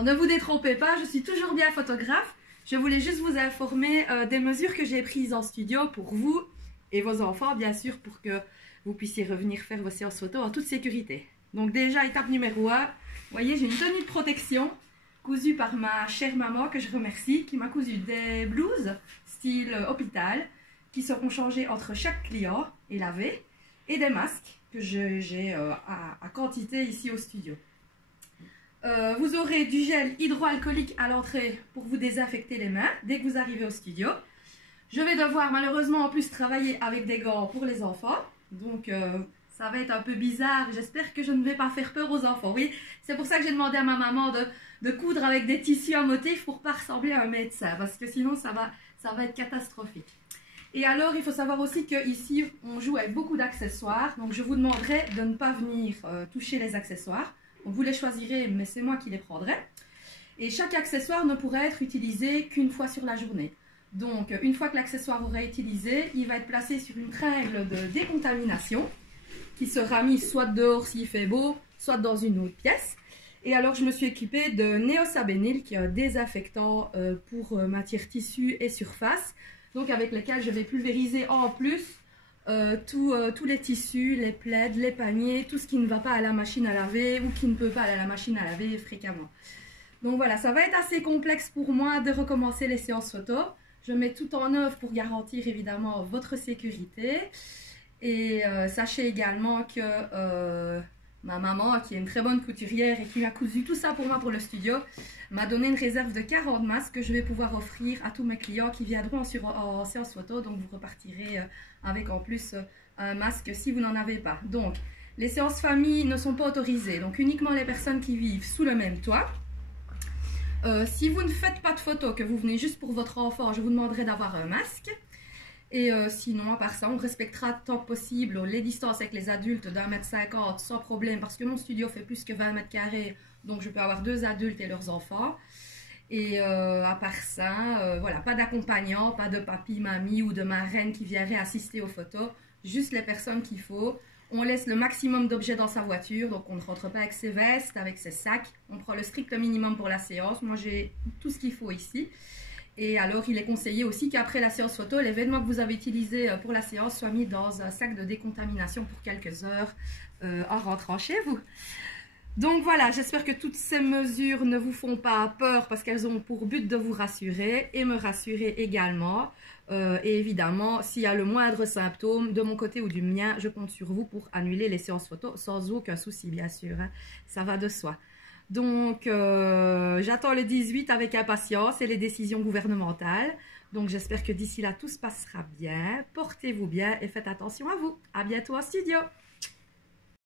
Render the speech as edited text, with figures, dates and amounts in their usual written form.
Alors ne vous détrompez pas, je suis toujours bien photographe. Je voulais juste vous informer des mesures que j'ai prises en studio pour vous et vos enfants, bien sûr, pour que vous puissiez revenir faire vos séances photo en toute sécurité. Donc déjà, étape numéro 1, vous voyez, j'ai une tenue de protection cousue par ma chère maman, que je remercie, qui m'a cousu des blouses style hôpital, qui seront changées entre chaque client et lavées, et des masques que j'ai à quantité ici au studio. Vous aurez du gel hydroalcoolique à l'entrée pour vous désinfecter les mains dès que vous arrivez au studio. Je vais devoir malheureusement en plus travailler avec des gants pour les enfants. Donc ça va être un peu bizarre. J'espère que je ne vais pas faire peur aux enfants. Oui, c'est pour ça que j'ai demandé à ma maman de coudre avec des tissus à motif pour ne pas ressembler à un médecin. Parce que sinon ça va être catastrophique. Et alors il faut savoir aussi qu'ici on joue avec beaucoup d'accessoires. Donc je vous demanderai de ne pas venir toucher les accessoires. Donc vous les choisirez, mais c'est moi qui les prendrai. Et chaque accessoire ne pourra être utilisé qu'une fois sur la journée. Donc une fois que l'accessoire aura été utilisé, il va être placé sur une règle de décontamination qui sera mise soit dehors s'il fait beau, soit dans une autre pièce. Et alors je me suis équipée de Néosabénil, qui est un désinfectant pour matière tissu et surface. Donc avec lequel je vais pulvériser en plus tous les tissus, les plaids, les paniers, tout ce qui ne va pas à la machine à laver ou qui ne peut pas aller à la machine à laver fréquemment. Donc voilà, ça va être assez complexe pour moi de recommencer les séances photo. Je mets tout en œuvre pour garantir évidemment votre sécurité. Et sachez également que ma maman, qui est une très bonne couturière et qui m'a cousu tout ça pour moi pour le studio, m'a donné une réserve de 40 masques que je vais pouvoir offrir à tous mes clients qui viendront en séance photo. Donc vous repartirez avec en plus un masque si vous n'en avez pas. Donc les séances famille ne sont pas autorisées, donc uniquement les personnes qui vivent sous le même toit. Si vous ne faites pas de photos, que vous venez juste pour votre enfant, je vous demanderai d'avoir un masque. Et sinon, à part ça, on respectera tant que possible les distances avec les adultes d'1,50 m sans problème, parce que mon studio fait plus que 20 m², donc je peux avoir 2 adultes et leurs enfants. Et à part ça, voilà, pas d'accompagnant, pas de papy, mamie ou de marraine qui viendrait assister aux photos, juste les personnes qu'il faut. On laisse le maximum d'objets dans sa voiture, donc on ne rentre pas avec ses vestes, avec ses sacs. On prend le strict minimum pour la séance. Moi, j'ai tout ce qu'il faut ici. Et alors, il est conseillé aussi qu'après la séance photo, les vêtements que vous avez utilisés pour la séance soient mis dans un sac de décontamination pour quelques heures en rentrant chez vous. Donc voilà, j'espère que toutes ces mesures ne vous font pas peur parce qu'elles ont pour but de vous rassurer et me rassurer également. Et évidemment, s'il y a le moindre symptôme de mon côté ou du mien, je compte sur vous pour annuler les séances photo sans aucun souci, bien sûr. Hein. Ça va de soi. Donc, j'attends le 18 avec impatience et les décisions gouvernementales. Donc, j'espère que d'ici là, tout se passera bien. Portez-vous bien et faites attention à vous. À bientôt en studio.